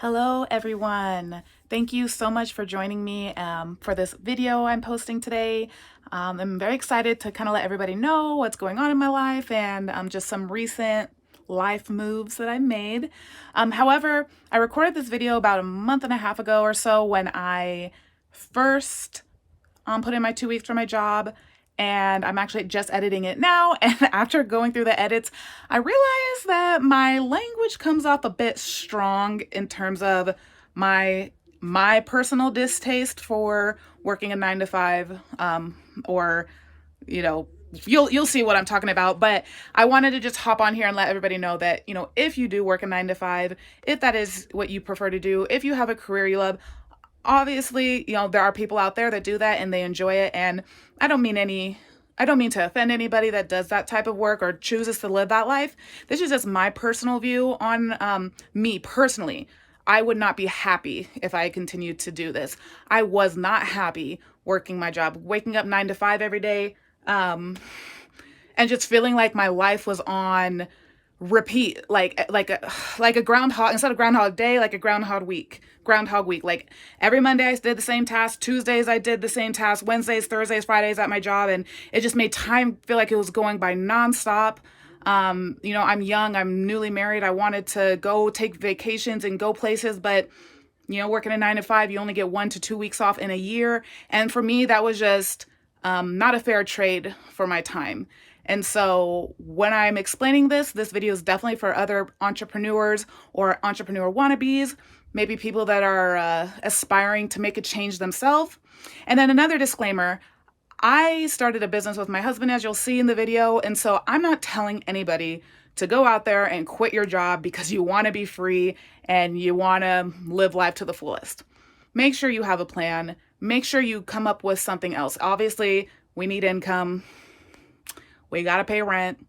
Hello everyone. Thank you so much for joining me for this video I'm posting today. I'm very excited to kind of let everybody know what's going on in my life and just some recent life moves that I made. However, I recorded this video about a month and a half ago or so when I first put in my 2 weeks for my job, and I'm actually just editing it now. And after going through the edits, I realized that my language comes off a bit strong in terms of my personal distaste for working a 9 to 5, or you'll see what I'm talking about. But I wanted to just hop on here and let everybody know that, if you do work a 9 to 5, if that is what you prefer to do, if you have a career you love, obviously, there are people out there that do that and they enjoy it. And I don't mean to offend anybody that does that type of work or chooses to live that life. This is just my personal view on me personally. I would not be happy if I continued to do this. I was not happy working my job, waking up 9 to 5 every day, and just feeling like my life was on repeat, like a groundhog, instead of Groundhog Day, like a groundhog week. Like every Monday I did the same task, Tuesdays I did the same task, Wednesdays, Thursdays, Fridays at my job, and it just made time feel like it was going by nonstop. I'm young, I'm newly married, I wanted to go take vacations and go places, but working a 9 to 5, you only get 1 to 2 weeks off in a year, and for me that was just not a fair trade for my time. And so when I'm explaining this video is definitely for other entrepreneurs or entrepreneur wannabes, maybe people that are aspiring to make a change themselves. And then another disclaimer, I started a business with my husband, as you'll see in the video. And so I'm not telling anybody to go out there and quit your job because you want to be free and you want to live life to the fullest. Make sure you have a plan. Make sure you come up with something else. Obviously, we need income. We got to pay rent.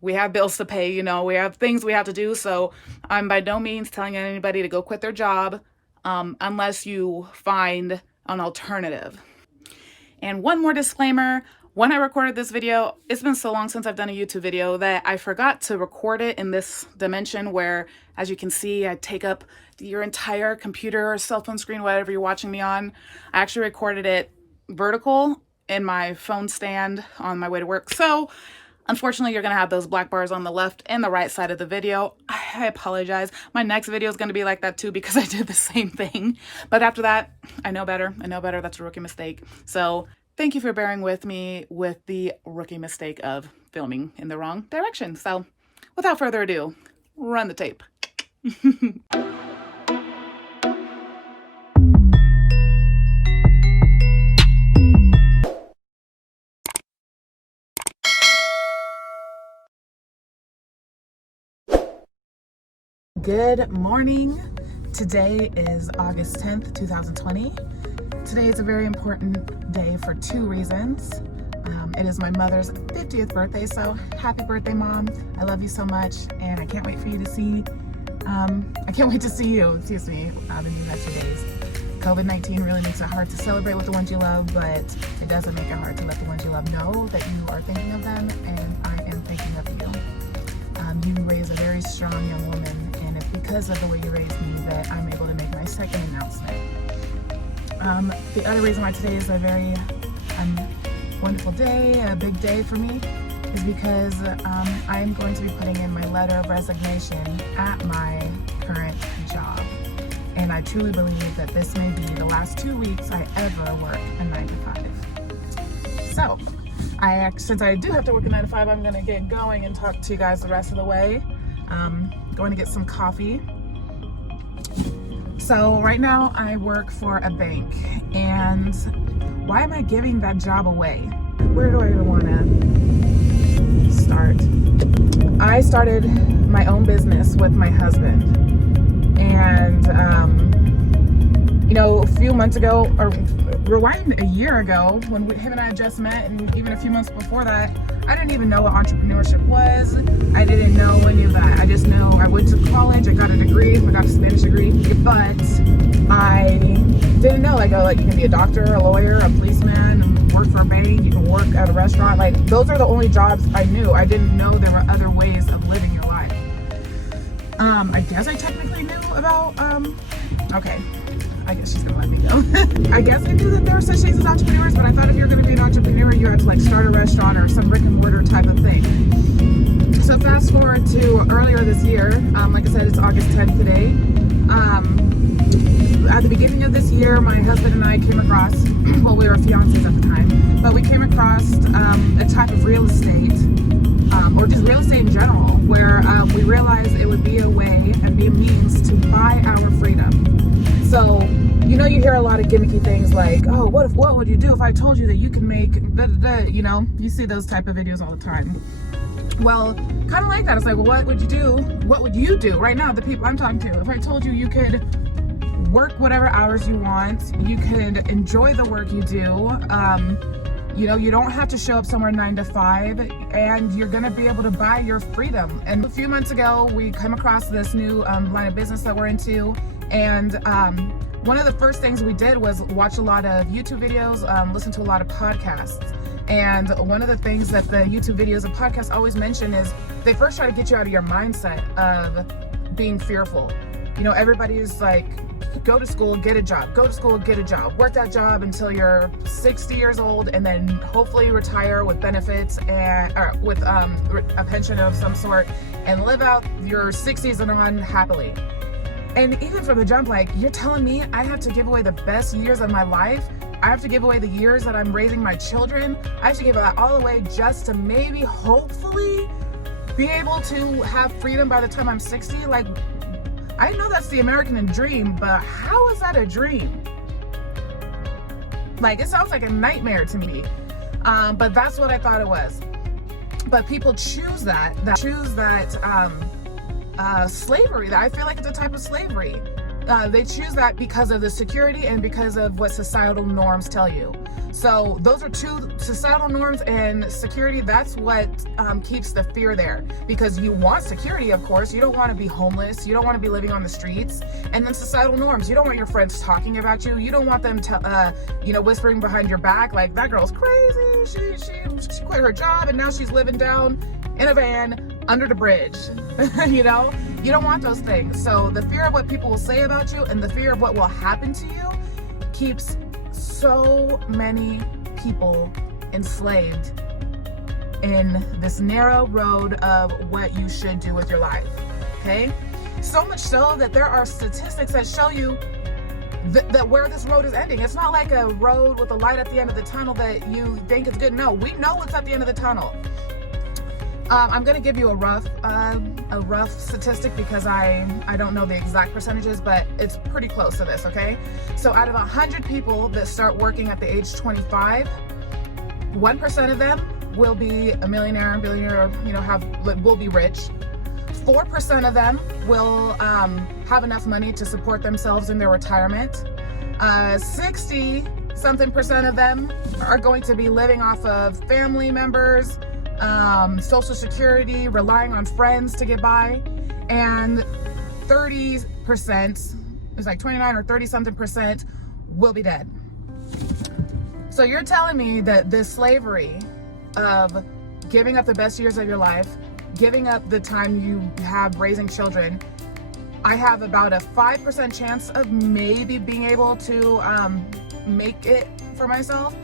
We have bills to pay, we have things we have to do. So I'm by no means telling anybody to go quit their job unless you find an alternative. And one more disclaimer, when I recorded this video, it's been so long since I've done a YouTube video that I forgot to record it in this dimension where, as you can see, I take up your entire computer or cell phone screen, whatever you're watching me on. I actually recorded it vertical in my phone stand on my way to work. So unfortunately, you're going to have those black bars on the left and the right side of the video. I apologize. My next video is going to be like that too because I did the same thing. But after that, I know better. That's a rookie mistake. So thank you for bearing with me with the rookie mistake of filming in the wrong direction. So without further ado, run the tape. Good morning. Today is August 10th, 2020. Today is a very important day for 2 reasons. It is my mother's 50th birthday, so happy birthday, Mom. I love you so much, and I can't wait for you to see, I can't wait to see you, in the next few days. COVID-19 really makes it hard to celebrate with the ones you love, but it doesn't make it hard to let the ones you love know that you are thinking of them, and I am thinking of you. You raise a very strong young woman, and it's because of the way you raised me that I'm able to make my second announcement. The other reason why today is a very wonderful day, a big day for me, is because I'm going to be putting in my letter of resignation at my current job. And I truly believe that this may be the last 2 weeks I ever work a 9 to 5. So, since I do have to work a 9 to 5, I'm going to get going and talk to you guys the rest of the way. Going to get some coffee. So right now I work for a bank, and why am I giving that job away? Where do I even want to start? I started my own business with my husband, and a few months ago, or rewind a year ago, when him and I just met, and even a few months before that, I didn't even know what entrepreneurship was. I didn't know any of that. I just know I went to college, I got a degree, I got a Spanish degree, but I didn't know, you can be a doctor, a lawyer, a policeman, work for a bank, you can work at a restaurant. Those are the only jobs I knew. I didn't know there were other ways of living your life. I guess I technically knew about, okay, I guess she's gonna let me go. I guess I knew that there were such things as entrepreneurs, but I thought if you're gonna be an entrepreneur, you had to like start a restaurant or some brick and mortar type of thing. So fast forward to earlier this year, like I said, it's August 10th today. At the beginning of this year, my husband and I came across, well, we were fiancés at the time, but we came across a type of real estate, or just real estate in general, where we realized it would be a way and be a means to buy our freedom. So, you know, you hear a lot of gimmicky things like, oh, what would you do if I told you that you can make, you know, you see those type of videos all the time. Well, kind of like that. It's like, well, what would you do? What would you do right now, the people I'm talking to? If I told you you could work whatever hours you want, you could enjoy the work you do, you know, you don't have to show up somewhere 9 to 5, and you're gonna be able to buy your freedom. And a few months ago, we came across this new line of business that we're into, and one of the first things we did was watch a lot of YouTube videos, listen to a lot of podcasts. And one of the things that the YouTube videos and podcasts always mention is they first try to get you out of your mindset of being fearful. You know, everybody's like, go to school, get a job, go to school, get a job, work that job until you're 60 years old, and then hopefully retire with benefits and or with a pension of some sort, and live out your 60s and on happily. And even from the jump, like, you're telling me I have to give away the best years of my life? I have to give away the years that I'm raising my children? I have to give that all away just to maybe, hopefully, be able to have freedom by the time I'm 60? Like, I know that's the American dream, but how is that a dream? Like, it sounds like a nightmare to me. But that's what I thought it was. But people choose that slavery. That I feel like it's a type of slavery. They choose that because of the security and because of what societal norms tell you. So those are two, societal norms and security. That's what keeps the fear there, because you want security, of course. You don't want to be homeless. You don't want to be living on the streets. And then societal norms. You don't want your friends talking about you. You don't want them you know, whispering behind your back like, that girl's crazy. She quit her job and now she's living down in a van under the bridge. You know, you don't want those things. So the fear of what people will say about you and the fear of what will happen to you keeps so many people enslaved in this narrow road of what you should do with your life. Okay, so much so that there are statistics that show you that where this road is ending. It's not like a road with a light at the end of the tunnel that you think is good. No, we know what's at the end of the tunnel. I'm going to give you a rough statistic because I don't know the exact percentages, but it's pretty close to this, okay? So out of 100 people that start working at the age 25, 1% of them will be a millionaire, billionaire, you know, will be rich. 4% of them will have enough money to support themselves in their retirement. 60-something% of them are going to be living off of family members, Social Security, relying on friends to get by, and 30%, it's like 29 or 30-something% will be dead. So you're telling me that this slavery of giving up the best years of your life, giving up the time you have raising children, I have about a 5% chance of maybe being able to make it for myself.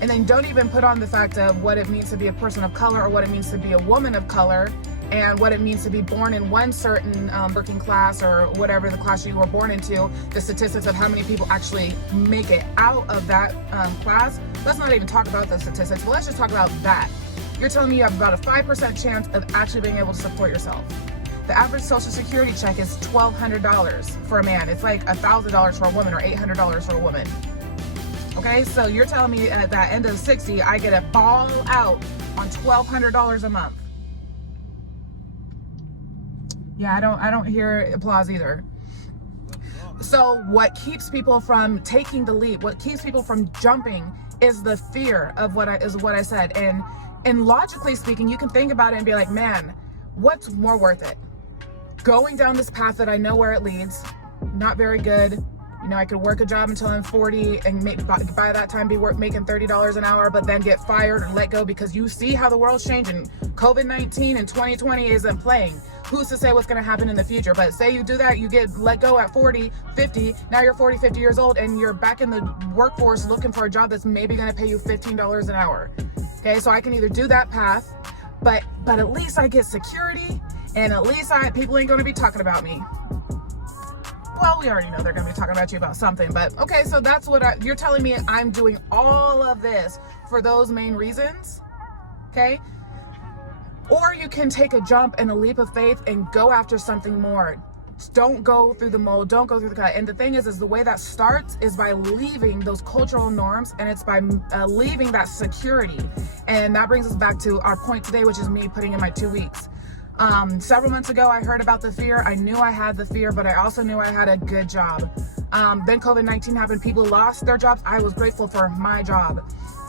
And then don't even put on the fact of what it means to be a person of color, or what it means to be a woman of color, and what it means to be born in one certain working class, or whatever the class you were born into, the statistics of how many people actually make it out of that class. Let's not even talk about the statistics, but let's just talk about that. You're telling me you have about a 5% chance of actually being able to support yourself. The average Social Security check is $1,200 for a man. It's like $1,000 for a woman, or $800 for a woman. Okay, so you're telling me at the end of 60, I get a ball out on $1,200 a month. Yeah, I don't hear applause either. So what keeps people from taking the leap, what keeps people from jumping, is the fear of what I said. And logically speaking, you can think about it and be like, man, what's more worth it? Going down this path that I know where it leads, not very good, You know, I could work a job until I'm 40 and by that time be making $30 an hour, but then get fired or let go because you see how the world's changing. COVID-19 and 2020 isn't playing. Who's to say what's going to happen in the future? But say you do that, you get let go at 40, 50, now you're 40, 50 years old and you're back in the workforce looking for a job that's maybe going to pay you $15 an hour. Okay, so I can either do that path, but at least I get security and at least people ain't going to be talking about me. Well, we already know they're going to be talking about you about something, but okay, so that's what you're telling me. I'm doing all of this for those main reasons, okay? Or you can take a jump and a leap of faith and go after something more. Don't go through the mold, don't go through the cut. And the thing is the way that starts is by leaving those cultural norms, and it's by leaving that security. And that brings us back to our point today, which is me putting in my 2 weeks. Several months ago, I heard about the fear. I knew I had the fear, but I also knew I had a good job. Then COVID-19 happened. People lost their jobs. I was grateful for my job.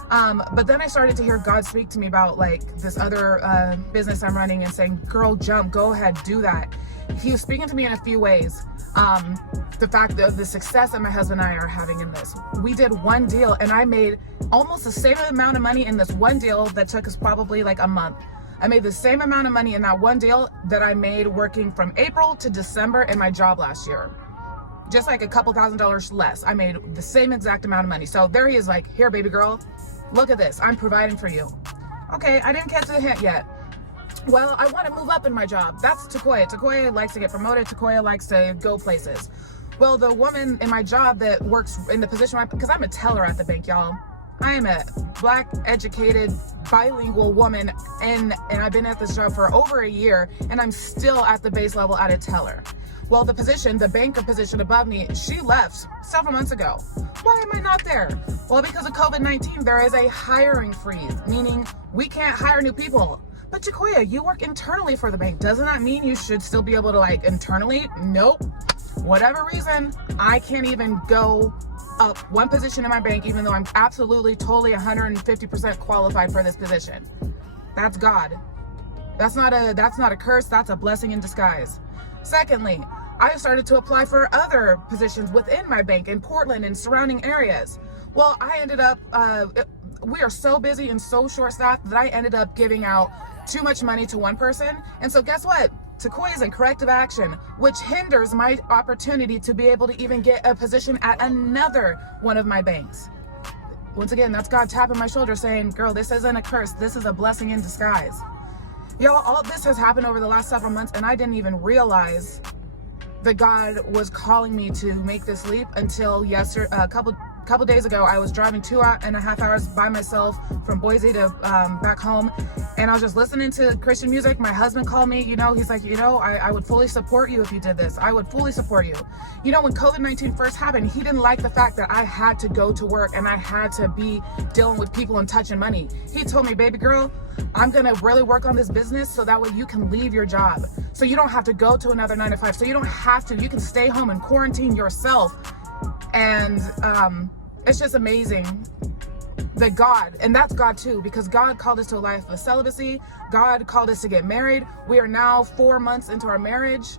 But then I started to hear God speak to me about like this other business I'm running and saying, girl, jump, go ahead, do that. He was speaking to me in a few ways. The fact of the success that my husband and I are having in this. We did one deal and I made almost the same amount of money in this one deal that took us probably like a month. I made the same amount of money in that one deal that I made working from April to December in my job last year. Just like a couple $1,000s less. I made the same exact amount of money. So there he is like, here, baby girl, look at this. I'm providing for you. Okay, I didn't catch the hint yet. Well, I want to move up in my job. That's Takoya. Takoya likes to get promoted. Takoya likes to go places. Well, the woman in my job that works in the position, because I'm a teller at the bank, y'all. I am a Black, educated, bilingual woman, and I've been at this job for over a year, and I'm still at the base level at a teller. Well, the banker position above me, she left several months ago. Why am I not there? Well, because of COVID-19, there is a hiring freeze, meaning we can't hire new people. But Takoya, you work internally for the bank. Doesn't that mean you should still be able to like internally? Nope. Whatever reason, I can't even go up one position in my bank, even though I'm absolutely, totally 150% qualified for this position. That's God. That's not a curse. That's a blessing in disguise. Secondly, I started to apply for other positions within my bank in Portland and surrounding areas. Well, I ended up, we are so busy and so short-staffed that I ended up giving out too much money to one person. And so guess what? Takoya is in corrective action, which hinders my opportunity to be able to even get a position at another one of my banks. Once again, that's God tapping my shoulder saying, girl, this isn't a curse. This is a blessing in disguise. Y'all, all this has happened over the last several months, and I didn't even realize that God was calling me to make this leap until yesterday, a couple days ago. I was driving 2.5 hours by myself from Boise to back home, and I was just listening to Christian music. My husband called me, he's like, I would fully support you if you did this. I would fully support you. When COVID-19 first happened, he didn't like the fact that I had to go to work and I had to be dealing with people and touching money. He told me, baby girl, I'm gonna really work on this business so that way you can leave your job. So you don't have to go to another 9 to 5. So you don't have to, you can stay home and quarantine yourself. And it's just amazing that God, and that's God too, because God called us to a life of celibacy. God called us to get married. We are now 4 months into our marriage.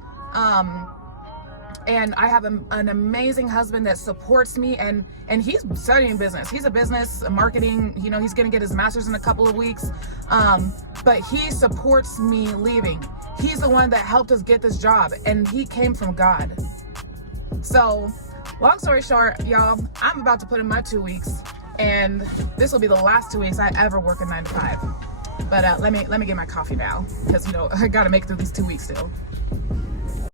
And I have an amazing husband that supports me, and he's studying business. He's a business marketing, he's gonna get his master's in a couple of weeks. But he supports me leaving. He's the one that helped us get this job, and he came from God. So long story short, y'all, I'm about to put in my 2 weeks, and this will be the last 2 weeks I ever work a 9 to 5. But let me get my coffee now, because I gotta make it through these 2 weeks still.